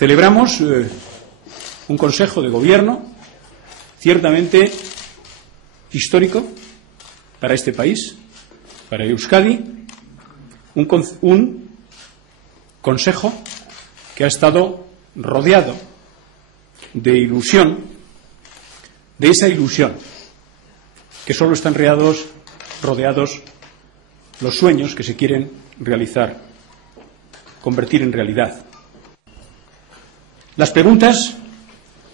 Celebramos un Consejo de Gobierno ciertamente histórico para este país, para Euskadi, un Consejo que ha estado rodeado de ilusión, de esa ilusión que solo están rodeados los sueños que se quieren realizar, convertir en realidad. Las preguntas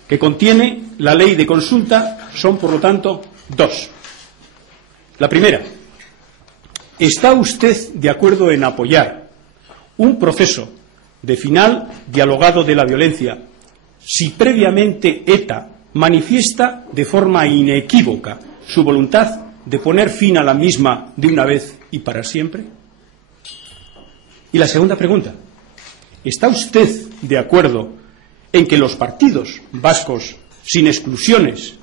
que contiene la ley de consulta son, por lo tanto, dos. La primera: ¿está usted de acuerdo en apoyar un proceso de final dialogado de la violencia si previamente ETA manifiesta de forma inequívoca su voluntad de poner fin a la misma de una vez y para siempre? Y la segunda pregunta: ¿está usted de acuerdo en que los partidos vascos, sin exclusiones,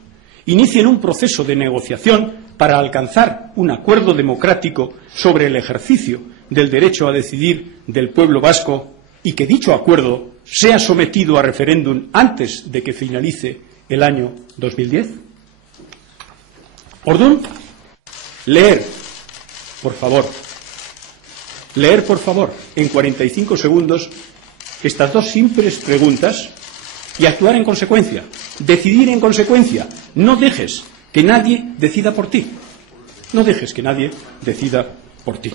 inicien un proceso de negociación para alcanzar un acuerdo democrático sobre el ejercicio del derecho a decidir del pueblo vasco y que dicho acuerdo sea sometido a referéndum antes de que finalice el año 2010? Orduan, leer, por favor, en 45 segundos estas dos simples preguntas y actuar en consecuencia, decidir en consecuencia. No dejes que nadie decida por ti. No dejes que nadie decida por ti.